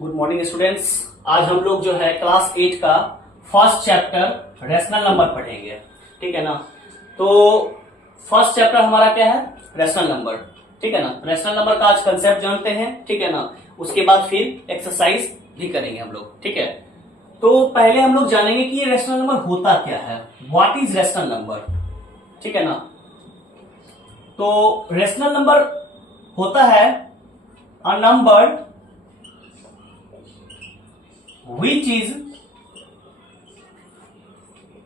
Good morning students. आज हम लोग जो है क्लास 8 का फर्स्ट चैप्टर रेशनल नंबर पढ़ेंगे, ठीक है ना। तो फर्स्ट चैप्टर हमारा क्या है? रेशनल नंबर, ठीक है ना। रेशनल नंबर का आज कंसेप्ट जानते हैं, ठीक है ना। उसके बाद फिर एक्सरसाइज भी करेंगे हम लोग, ठीक है। तो पहले हम लोग जानेंगे कि ये रेशनल नंबर होता क्या है, व्हाट इज रेशनल नंबर, ठीक है ना। तो रेशनल नंबर होता है a number which is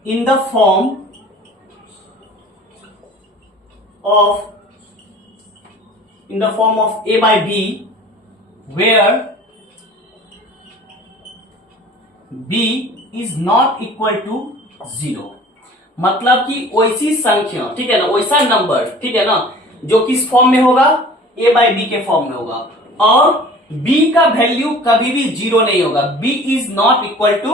in the form of a by b where b is not equal to 0। मतलब कि वैसी संख्या, ठीक है ना, वैसा नंबर, ठीक है ना, जो किस फॉर्म में होगा? a by b के फॉर्म में होगा, और b का वैल्यू कभी भी 0 नहीं होगा। b is not equal to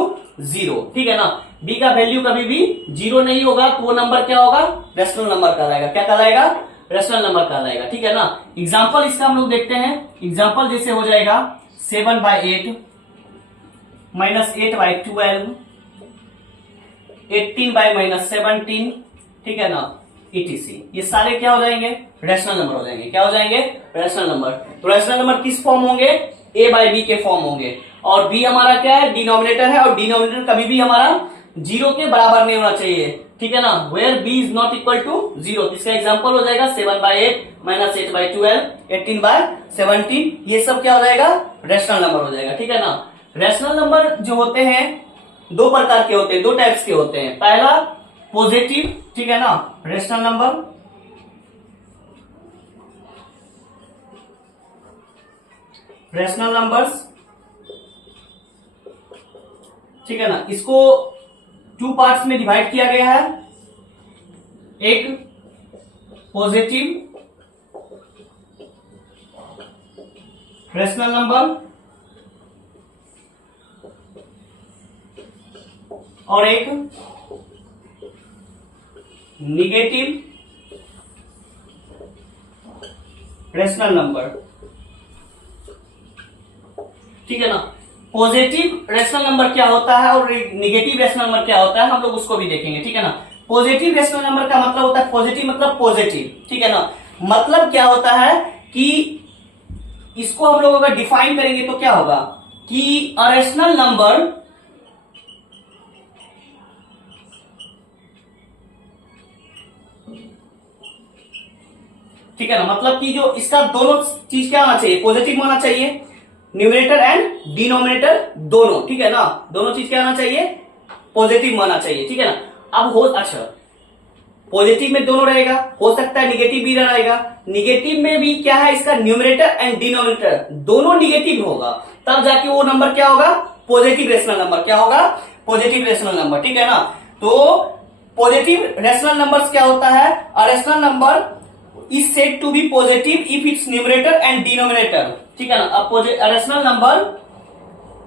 0, ठीक है ना। b का वैल्यू कभी भी 0 नहीं होगा, तो वो नंबर क्या होगा? रेशनल नंबर कहलाएगा। क्या कहलाएगा? रेशनल नंबर कहलाएगा, ठीक है ना। एग्जाम्पल इसका हम लोग देखते हैं। एग्जाम्पल जैसे हो जाएगा 7/8 -8/12, 18/-17, ठीक है ना, etc। ये सारे क्या हो जाएंगे? रेशनल नंबर हो जाएंगे। क्या हो जाएंगे? Rational number. तो रेशनल नंबर किस फॉर्म होंगे? a by b के फॉर्म होंगे, और b हमारा क्या है? डिनोमिनेटर है, और डिनोमिनेटर कभी भी हमारा 0 के बराबर नहीं होना चाहिए, ठीक है ना। Where b is not equal to 0। इसका एग्जांपल हो जाएगा 7/8 -8/12, 18/17। ये सब क्या हो जाएगा? रेशनल नंबर हो जाएगा, ठीक है ना। रेशनल नंबर जो होते हैं दो प्रकार के होते हैं, दो टाइप्स के होते हैं। पहला पॉजिटिव, ठीक है ना, रेशनल नंबर, रेशनल नंबर्स, ठीक है ना। इसको 2 पार्ट्स में डिवाइड किया गया है। एक पॉजिटिव रेशनल नंबर और एक निगेटिव रेशनल नंबर, ठीक है ना। पॉजिटिव रेशनल नंबर क्या होता है और निगेटिव रेशनल नंबर क्या होता है, हम लोग उसको भी देखेंगे, ठीक है ना। पॉजिटिव रेशनल नंबर का मतलब होता है, पॉजिटिव मतलब पॉजिटिव, ठीक है ना। मतलब क्या होता है कि इसको हम लोग अगर डिफाइन करेंगे तो क्या होगा कि अ रेशनल नंबर ठीक है ना, मतलब कि जो इसका दोनों चीज क्या होना चाहिए? पॉजिटिव होना चाहिए, न्यूमरेटर एंड डिनोमिनेटर दोनों, ठीक है ना। दोनों चीज क्या होना चाहिए? पॉजिटिव होना चाहिए, ठीक है ना। अब हो अच्छा पॉजिटिव में दोनों रहेगा, हो सकता है निगेटिव भी रहेगा। निगेटिव में भी क्या है? इसका न्यूमरेटर एंड डिनोमिनेटर दोनों निगेटिव होगा, तब जाके वो नंबर क्या होगा? Positive rational number. क्या होगा? पॉजिटिव रेशनल नंबर, ठीक है ना। तो पॉजिटिव रेशनल नंबर क्या होता है? A rational number is said to be positive if its numerator and denominator, ठीक है ना। a rational number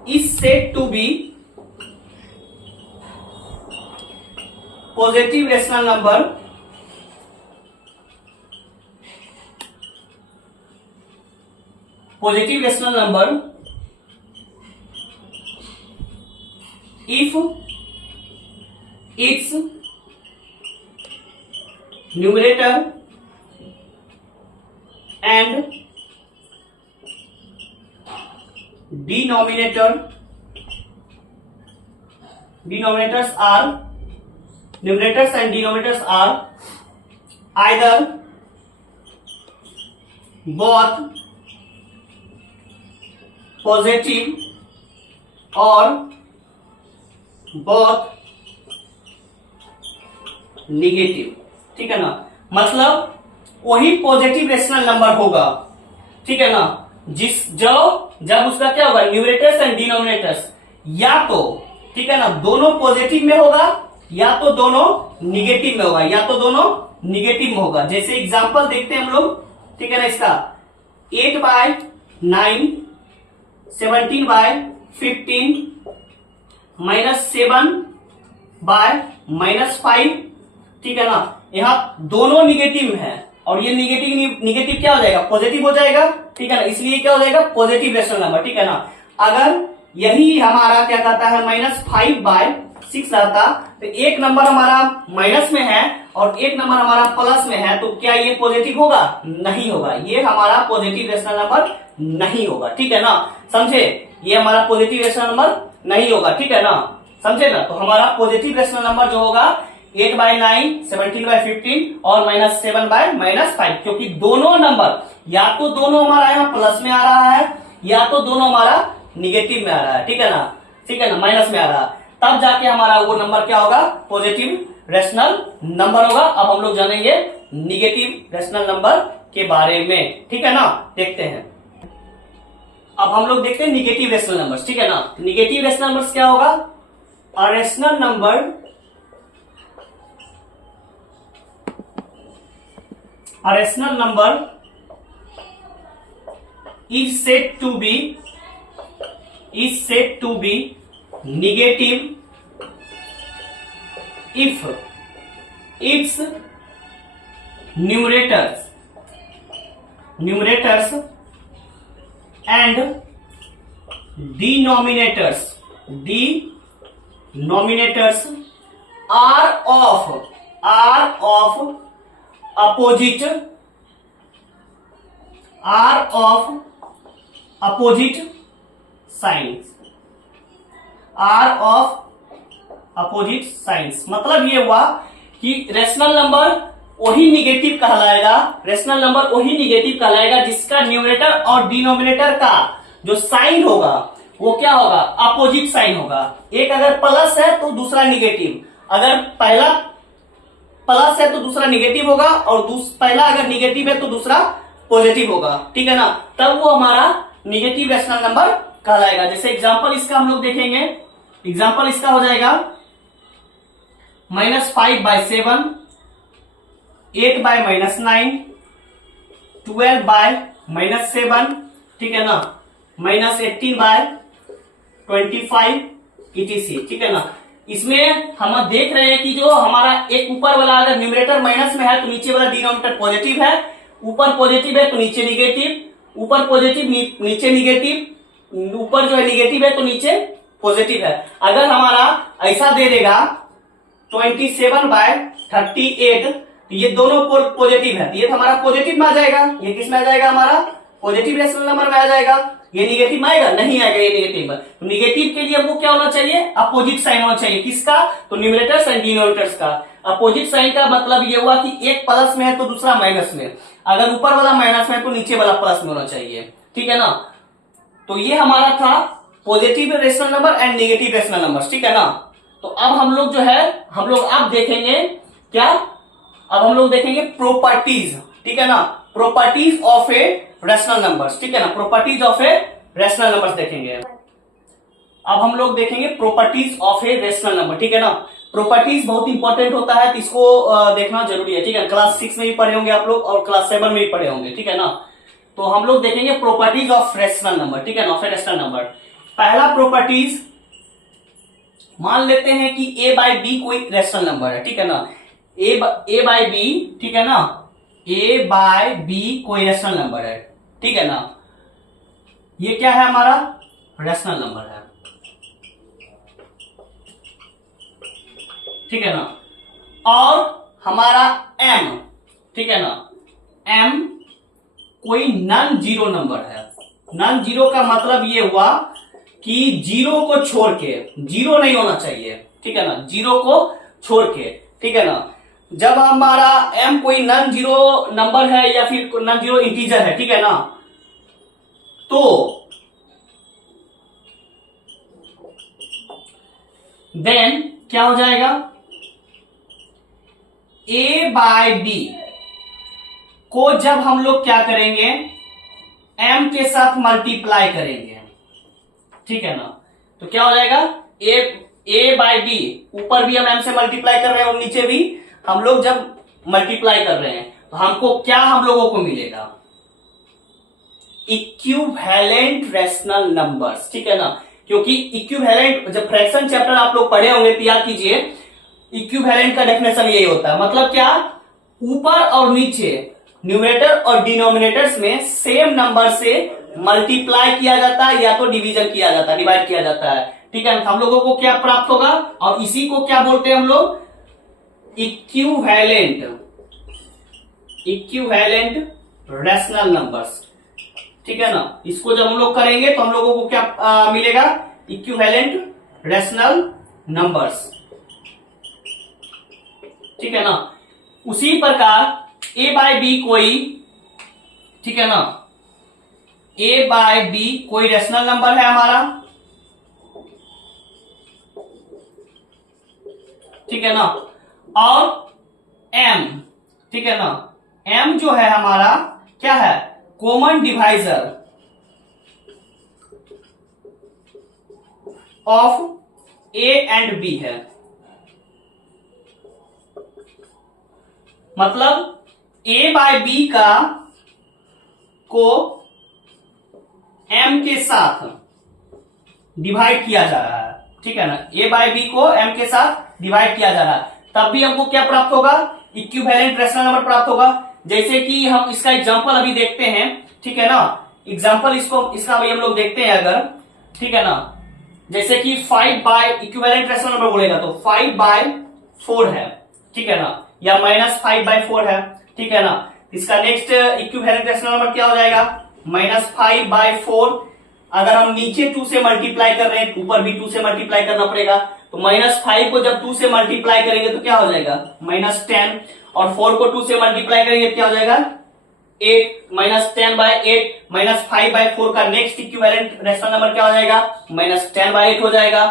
is said to be positive rational number if its numerator and denominators are numerators and denominators are either both positive or both negative, ठीक है ना। मतलब वही positive rational number होगा, ठीक है ना, जब उसका क्या होगा? न्यूमरेटर्स एंड डिनोमिनेटर्स या तो, ठीक है ना, दोनों पॉजिटिव में होगा या तो दोनों निगेटिव में होगा, या तो दोनों निगेटिव में होगा। जैसे एग्जांपल देखते हैं हम लोग, ठीक है ना। इसका 8/9, 17/15, -7/-5, ठीक है ना। यहाँ दोनों निगेटिव है, और ये निगेटिव क्या हो जाएगा? पॉजिटिव हो जाएगा, ठीक है ना। इसलिए क्या हो जाएगा? पॉजिटिव रेशनल नंबर, ठीक है ना। अगर यही हमारा क्या कहता है -5/6 रहता, तो एक नंबर हमारा माइनस में है और एक नंबर हमारा प्लस में है, तो क्या ये पॉजिटिव होगा? नहीं होगा, ये हमारा पॉजिटिव रेशनल नंबर नहीं होगा। ठीक है ना, समझे? ये हमारा पॉजिटिव रेशनल नंबर नहीं होगा। ठीक है ना, समझे ना? तो हमारा पॉजिटिव रेशनल नंबर जो होगा 8/9, 17/15 और -7/-5, क्योंकि दोनों नंबर या तो दोनों हमारा यहाँ प्लस में आ रहा है या तो दोनों हमारा निगेटिव में आ रहा है। ठीक है ना, ठीक है ना, माइनस में आ रहा है, तब जाके हमारा वो नंबर क्या होगा? पॉजिटिव रेशनल नंबर होगा। अब हम लोग जानेंगे निगेटिव रेशनल नंबर के बारे में। ठीक है ना, देखते हैं। अब हम लोग देखते हैं निगेटिव रेशनल नंबर्स। ठीक है ना, निगेटिव रेशनल नंबर्स क्या होगा? A rational number is said to be negative if its numerators and denominators are of opposite signs। मतलब ये हुआ कि रेशनल नंबर वही निगेटिव कहलाएगा जिसका न्यूमरेटर और डिनोमिनेटर का जो साइन होगा वो क्या होगा? अपोजिट साइन होगा। एक अगर प्लस है तो दूसरा निगेटिव, अगर पहला प्लस है तो दूसरा निगेटिव होगा, और पहला अगर निगेटिव है तो दूसरा पॉजिटिव होगा। ठीक है ना, तब वो हमारा निगेटिव रेशनल नंबर कहलाएगा। जैसे एग्जांपल इसका हम लोग देखेंगे, एग्जांपल इसका हो जाएगा -5/7, 8/-9, 12/-7, ठीक है ना, -18/25 etc। ठीक है ना, इसमें हम देख रहे हैं कि जो हमारा एक ऊपर वाला अगर न्यूमरेटर माइनस में है तो नीचे वाला डिनोमिनेटर पॉजिटिव है, ऊपर पॉजिटिव है तो नीचे निगेटिव, ऊपर पॉजिटिव नीचे निगेटिव, ऊपर जो है निगेटिव है तो नीचे पॉजिटिव है। अगर हमारा ऐसा दे देगा 27/38, तो ये दोनों पॉजिटिव है, तो ये तो हमारा पॉजिटिव में आ जाएगा। ये किस में आ जाएगा? हमारा पॉजिटिव रेशनल नंबर में आ जाएगा। ये निगेटिव में आएगा? नहीं आएगा, ये निगेटिव में। तो निगेटिव के लिए वो क्या होना चाहिए? अपोजिट साइन होना चाहिए। किसका? तो न्यूमरेटर्स एंड डिनोमिनेटर्स का। अपोजिट साइन का मतलब ये हुआ कि एक प्लस में है तो दूसरा माइनस में, अगर ऊपर वाला माइनस में है तो नीचे वाला प्लस में होना चाहिए। ठीक है ना, तो ये हमारा था positive rational number and negative rational number. ठीक है ना, तो अब हम लोग जो है अब देखेंगे क्या? अब हम लोग देखेंगे प्रॉपर्टीज। ठीक है ना, properties of a rational numbers. ठीक है ना, properties of a rational numbers देखेंगे। अब हम लोग देखेंगे properties of a rational number. ठीक है ना, प्रॉपर्टीज बहुत इंपॉर्टेंट होता है, तो इसको देखना जरूरी है। ठीक है, क्लास 6 में भी पढ़े होंगे आप लोग और क्लास 7 में भी पढ़े होंगे। ठीक है ना, तो हम लोग देखेंगे प्रॉपर्टीज ऑफ रेशनल नंबर। ठीक है ना, ऑफ ए रेशनल नंबर। पहला प्रॉपर्टीज, मान लेते हैं कि a/b कोई रेशनल नंबर है। ठीक है ना, a/b, ठीक है ना, a/b कोई रेशनल नंबर है। ठीक है ना, ये क्या है? हमारा रेशनल नंबर है। ठीक है ना, और हमारा m, ठीक है ना, m कोई नॉन जीरो नंबर है। नॉन जीरो का मतलब ये हुआ कि जीरो को छोड़ के, जीरो नहीं होना चाहिए। ठीक है ना, जीरो को छोड़ के। ठीक है ना, जब हमारा m कोई नॉन जीरो नंबर है या फिर नॉन जीरो इंटीजर है, ठीक है ना, तो देन क्या हो जाएगा? a/b को जब हम लोग क्या करेंगे? m के साथ मल्टीप्लाई करेंगे। ठीक है ना, तो क्या हो जाएगा? a/b, ऊपर भी हम m से मल्टीप्लाई कर रहे हैं और नीचे भी हम लोग जब मल्टीप्लाई कर रहे हैं तो हमको क्या, हम लोगों को मिलेगा? Equivalent rational numbers. ठीक है ना, क्योंकि इक्विवेलेंट, जब फ्रैक्शन चैप्टर आप लोग पढ़े होंगे तो याद कीजिए, इक्विवेलेंट का डेफिनेशन यही होता है। मतलब क्या? ऊपर और नीचे न्यूमरेटर और डिनोमिनेटर्स में सेम नंबर से मल्टीप्लाई किया जाता है या तो डिवीजन किया जाता है, डिवाइड किया जाता है। ठीक है, हम लोगों को क्या प्राप्त होगा, और इसी को क्या बोलते हैं हम लोग, इक्विवेलेंट, इक्विवेलेंट रैशनल नंबर्स। ठीक है ना, इसको जब हम लोग करेंगे तो हम लोगों को क्या मिलेगा, इक्विवेलेंट रैशनल नंबर्स। ठीक है ना, उसी प्रकार ए बाय बी कोई, ठीक है ना, ए बाय बी कोई रैशनल नंबर है हमारा। ठीक है ना, और एम, ठीक है ना, एम जो है हमारा क्या है, common divisor of A and B है। मतलब ए बाय बी का को एम के साथ डिवाइड किया जा रहा है। ठीक है ना, ए बाय बी को एम के साथ डिवाइड किया जा रहा है, तब भी हमको क्या प्राप्त होगा, इक्विवेलेंट रैशनल नंबर प्राप्त होगा। जैसे कि हम इसका एग्जांपल अभी देखते हैं। ठीक है ना, एग्जांपल इसका अभी हम लोग देखते हैं अगर। ठीक है ना, जैसे कि 5 बाय इक्विवेलेंट रैशनल नंबर बोलेगा तो 5 बाय 4 है। ठीक है ना, या -5 बाय 4 है। ठीक है ना, इसका नेक्स्ट इक्विवेलेंट रैशनल नंबर क्या हो जाएगा, -5 बाय 4। अगर हम नीचे 2 से मल्टीप्लाई कर रहे हैं, ऊपर भी 2 से मल्टीप्लाई करना पड़ेगा, तो -5 को जब 2 से मल्टीप्लाई करेंगे तो क्या हो जाएगा, -10, और 4 को 2 से मल्टीप्लाई करेंगे क्या हो जाएगा, 8, -10 बाय 8, -5 बाय 4 का नेक्स्ट इक्विवेलेंट रैशनल नंबर क्या हो जाएगा, -10 बाय 8 हो जाएगा।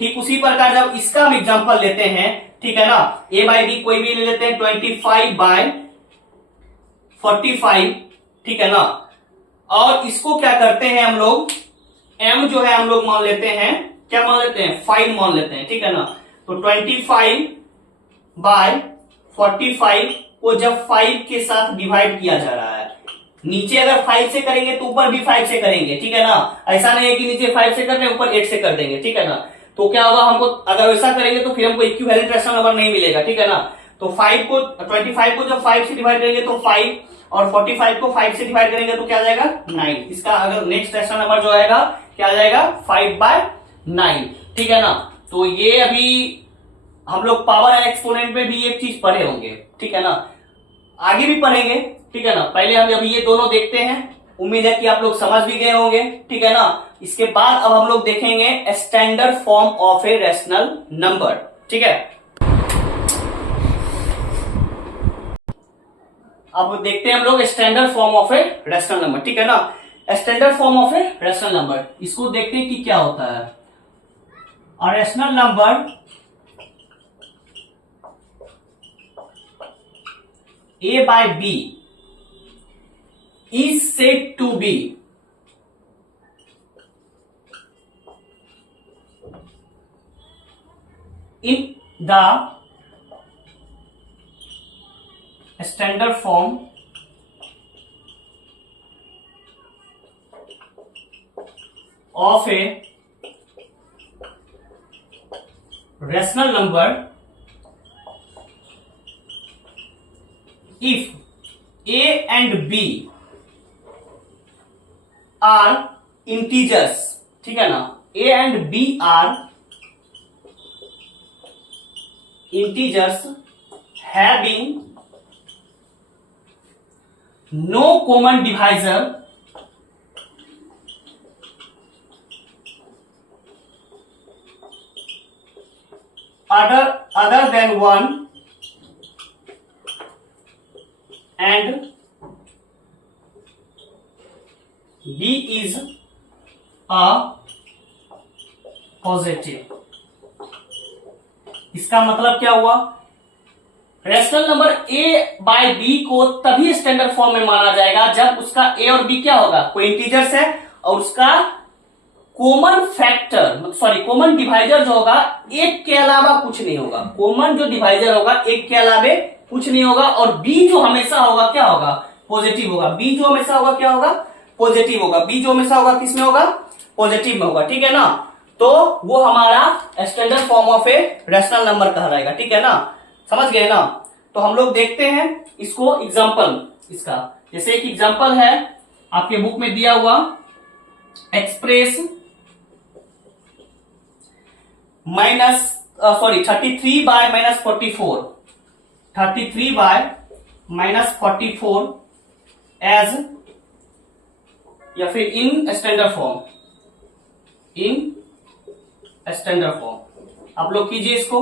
ठीक उसी प्रकार जब इसका हम एग्जांपल लेते हैं, ठीक है ना, ए बाय बी कोई भी ले लेते हैं, 25 बाय 45। ठीक है ना, और इसको क्या करते हैं हम लोग, एम जो है हम लोग मान लेते हैं, क्या मान लेते हैं, 5 मान लेते हैं। ठीक है ना, तो 25 बाय 45 को जब 5 के साथ डिवाइड किया जा रहा है, नीचे अगर 5 से करेंगे तो ऊपर भी 5 से करेंगे। ठीक है ना, ऐसा नहीं है कि नीचे 5 से कर रहे हैं ऊपर 8 से कर देंगे। ठीक है ना, तो क्या होगा, हमको अगर वैसा करेंगे तो फिर हमको इक्विवेलेंट रैशनल नंबर नहीं मिलेगा। ठीक है ना, तो 25 को जब 5 से डिवाइड करेंगे तो 5, और 45 को 5 से डिवाइड करेंगे तो क्या आ जाएगा, 9। इसका अगर नेक्स्ट रैशनल नंबर जो आएगा क्या आ जाएगा, 5 बाय 9। ठीक है ना, तो ये अभी हम लोग पावर एंड एक्सपोनेंट में भी ये चीज पढ़े होंगे। ठीक है ना, आगे भी पढ़ेंगे। ठीक है ना, पहले हम अभी ये दोनों देखते हैं, उम्मीद है कि आप लोग समझ भी गए होंगे। ठीक है ना, इसके बाद अब हम लोग देखेंगे standard form of a rational number. ठीक है, अब देखते हैं हम लोग standard form of a rational number. ठीक है ना, standard form of a rational number, इसको देखते हैं कि क्या होता है। A rational number a by b is said to be in the standard form of a rational number if a and b are integers। ठीक है ना, a and b are integers having no common divisor other than 1 and b is a positive. इसका मतलब क्या हुआ, rational number a by b को तभी standard form में माना जाएगा जब उसका a और b क्या होगा, कोई इंटीजर्स है, और उसका कॉमन फैक्टर कॉमन डिवाइजर जो होगा एक के अलावा कुछ नहीं होगा। कॉमन जो डिवाइजर होगा एक के अलावा कुछ नहीं होगा, और b जो हमेशा होगा क्या होगा, पॉजिटिव होगा। b जो हमेशा होगा क्या होगा, पॉजिटिव होगा। b जो हमेशा होगा किस में होगा, पॉजिटिव में होगा। ठीक है ना, तो वो हमारा standard form of a rational number कहलाएगा। ठीक है ना, समझ गए ना। तो हम लोग देखते हैं इसको एग्जांपल इसका, जैसे एक एग्जांपल है आपके बुक में दिया हुआ। Express minus 33 by minus 44, 33 by minus 44 as, या फिर in standard form, in standard form आप लोग कीजिए इसको,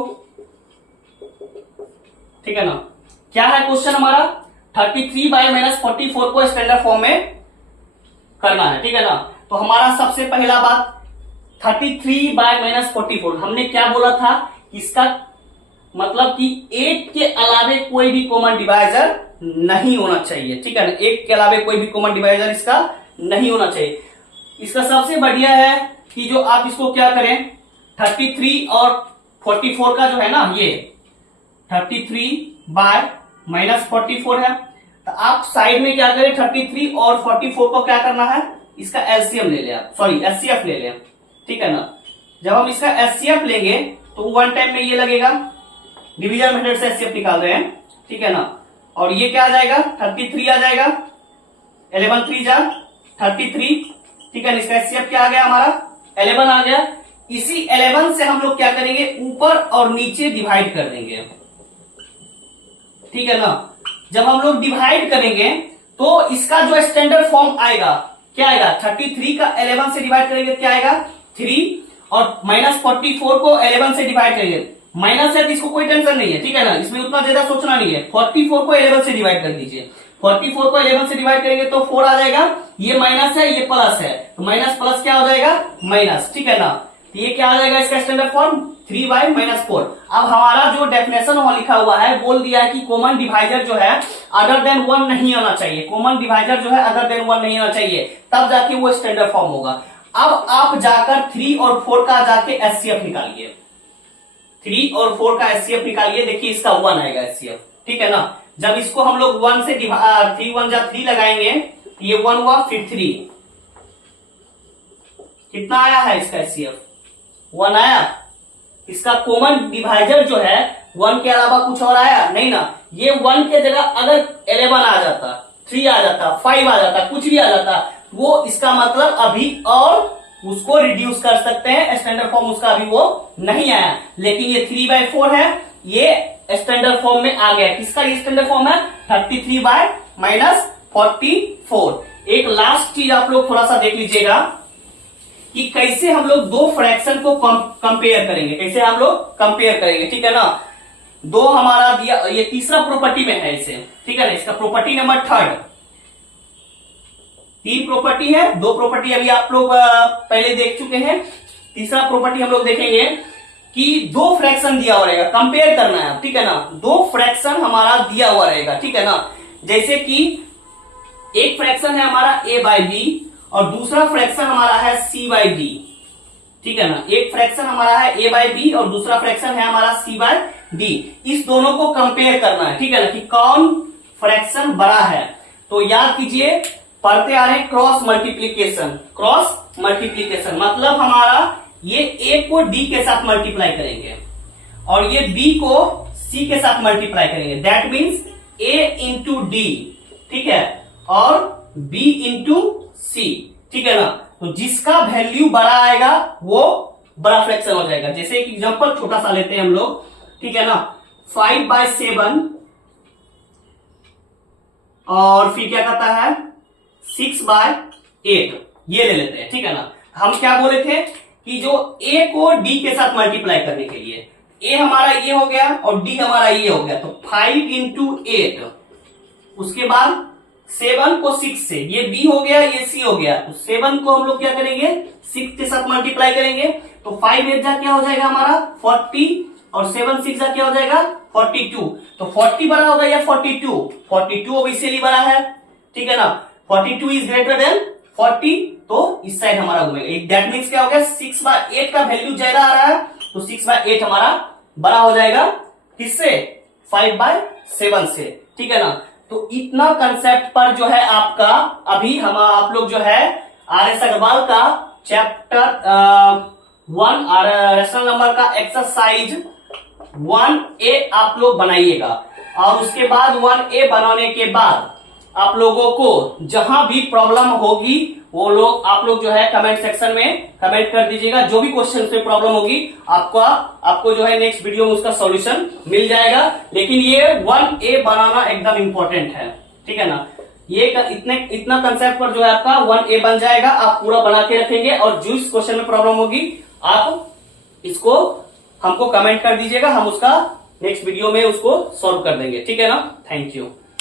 ठीक है ना। क्या है क्वेश्चन हमारा, 33 बाय माइनस 44 को स्टैंडर्ड फॉर्म में करना है, ठीक है ना। तो हमारा सबसे पहला बात 33 बाय माइनस 44, हमने क्या बोला था, इसका मतलब कि 8 के अलावे कोई भी कॉमन डिवाइजर नहीं होना चाहिए, ठीक है ना। 1 के अलावे कोई भी कॉमन डिवाइजर इसका नहीं होना चाहिए। इसका सबसे बढ़िया है कि जो आप इसको क्या करें, 33 और 44 का जो है ना, ये 33 बाय माइनस 44 है, तो आप साइड में क्या करें, 33 और 44 को क्या करना है, इसका एलसीएम ले लें, सॉरी एचसीएफ ले लें, ठीक है ना। जब हम इसका एचसीएफ लेंगे तो वन टाइम में ये लगेगा, डिवीजन मेथड से एचसीएफ निकाल रहे हैं, ठीक है ना। और ये क्या आ जाएगा, 33 आ जाएगा, 11 3 जा 33, ठीक है। इसका एचसीएफ क्या आ गया हमारा, 11 आ गया। इसी 11 से हम लोग क्या करेंगे, ऊपर और नीचे डिवाइड कर देंगे, ठीक है ना। जब हम लोग डिवाइड करेंगे तो इसका जो स्टैंडर्ड फॉर्म आएगा, क्या आएगा, 33 का 11 से डिवाइड करेंगे क्या आएगा, 3, और माइनस 44 को 11 से डिवाइड करेंगे, माइनस है तो इसको कोई टेंशन नहीं है, ठीक है ना, इसमें उतना ज्यादा सोचना नहीं है। 44 को 11 से डिवाइड कर दीजिए, 44 को 11 से डिवाइड करेंगे तो 4 आ जाएगा, ये माइनस है ये प्लस है, तो माइनस प्लस क्या हो जाएगा, माइनस, ठीक है ना। तो ये क्या आ जाएगा इसका स्टैंडर्ड फॉर्म, 3 बाय माइनस 4। अब हमारा जो डेफिनेशन वहां लिखा हुआ है, बोल दिया है कि कॉमन डिवाइजर जो है अदर देन 1 नहीं आना चाहिए, कॉमन डिवाइजर जो है अदर देन 1 नहीं आना चाहिए, तब जाके वो स्टैंडर्ड फॉर्म होगा। अब आप जाकर 3 और 4 का जाके एचसीएफ निकालिए, 3 और 4 का एचसीएफ निकालिए, देखिए इसका 1 आएगा एचसीएफ, ठीक है ना। जब इसको हम लोग 1 से 3 1 जा 3 लगाएंगे, ये 1 हुआ, फिर 3, कितना आया है इसका एचसीएफ, 1 आया। इसका कॉमन डिवाइजर जो है 1 के अलावा कुछ और आया नहीं ना, ये 1 के जगह अगर 11 आ जाता, 3 आ जाता, 5 आ जाता, कुछ भी आ जाता, वो इसका मतलब अभी और उसको रिड्यूस कर सकते हैं, स्टैंडर्ड फॉर्म उसका अभी वो नहीं आया। लेकिन ये 3/4 है, ये स्टैंडर्ड फॉर्म में आ गया। किसका ये स्टैंडर्ड फॉर्म है, 33 बाय माइनस 44। एक लास्ट चीज आप लोग थोड़ा सा देख लीजिएगा कि कैसे हम लोग दो फ्रैक्शन को कंपेयर करेंगे, कैसे हम लोग कंपेयर करेंगे, ठीक है ना। दो हमारा दिया, ये तीसरा प्रॉपर्टी में है इसे, ठीक है ना, इसका प्रॉपर्टी नंबर 3, 3 प्रॉपर्टी है, 2 प्रॉपर्टी अभी आप लोग पहले देख चुके हैं, तीसरा प्रॉपर्टी हम लोग देखेंगे कि 2 फ्रैक्शन दिया हुआ रहेगा, कंपेयर करना है, ठीक है ना। 2 फ्रैक्शन हमारा दिया हुआ रहेगा, ठीक है ना। जैसे कि एक फ्रैक्शन है हमारा a/b और दूसरा फ्रैक्शन हमारा है c/d, ठीक है ना। एक फ्रैक्शन हमारा है a/b और दूसरा फ्रैक्शन है हमारा c/d। इस दोनों को कंपेयर करना है, ठीक है ना, कि कौन फ्रैक्शन बड़ा है। तो याद कीजिए, पढ़ते आ रहे हैं क्रॉस मल्टीप्लीकेशन, क्रॉस मल्टीप्लीकेशन मतलब हमारा ये a को d के साथ मल्टीप्लाई करेंगे और ये b को c के साथ मल्टीप्लाई करेंगे, that means a into D, ठीक है, और b इंटू सी, ठीक है ना। तो जिसका वैल्यू बड़ा आएगा वो बड़ा फ्रैक्शन हो जाएगा। जैसे एक एग्जांपल छोटा सा लेते हैं हम लोग, ठीक है ना, 5/7 और फिर क्या कहता है 6/8, ये ले लेते हैं, ठीक है ना। हम क्या बोले थे कि जो a को d के साथ मल्टीप्लाई करने के लिए, a हमारा ये हो गया और d हमारा ये हो गया, तो 5 इंटू 8, उसके बाद 7 को 6 से, ये b हो गया ये c हो गया, तो 7 को हम लोग क्या करेंगे 6 के साथ मल्टीप्लाई करेंगे, तो 5 8 जा क्या हो जाएगा हमारा 40 और 7 6 जा क्या हो जाएगा 42। तो 40 बड़ा होगा या 42, 42 ऑब्वियसली बड़ा है, ठीक है ना। 42 इज ग्रेटर देन 40, तो इस साइड हमारा घूमेगा। दैट मीन्स क्या हो गया 6/8 का वैल्यू ज्यादा आ रहा है, तो 6/8 हमारा बड़ा हो जाएगा किससे 5/7 से, ठीक है ना। तो इतना कंसेप्ट पर जो है आपका अभी हम आप लोग जो है RS अग्रवाल का चैप्टर 1 रेशनल नंबर का एक्सरसाइज 1A आप लोग बनाइएगा और उसके बाद 1A बनाने के बाद आप लोगों को जहां भी प्रॉब्लम होगी वो लोग आप लोग जो है कमेंट सेक्शन में कमेंट कर दीजिएगा। जो भी क्वेश्चन पे प्रॉब्लम होगी आपको जो है नेक्स्ट वीडियो में उसका सॉल्यूशन मिल जाएगा। लेकिन ये 1A बनाना एकदम इंपॉर्टेंट है, ठीक है ना। ये इतना कंसेप्ट पर जो है आपका 1A बन जाएगा, आप पूरा बना के रखेंगे और जो इस क्वेश्चन में प्रॉब्लम होगी आप इसको हमको कमेंट कर दीजिएगा, हम उसका नेक्स्ट वीडियो में उसको सॉल्व कर देंगे, ठीक है ना। Thank you.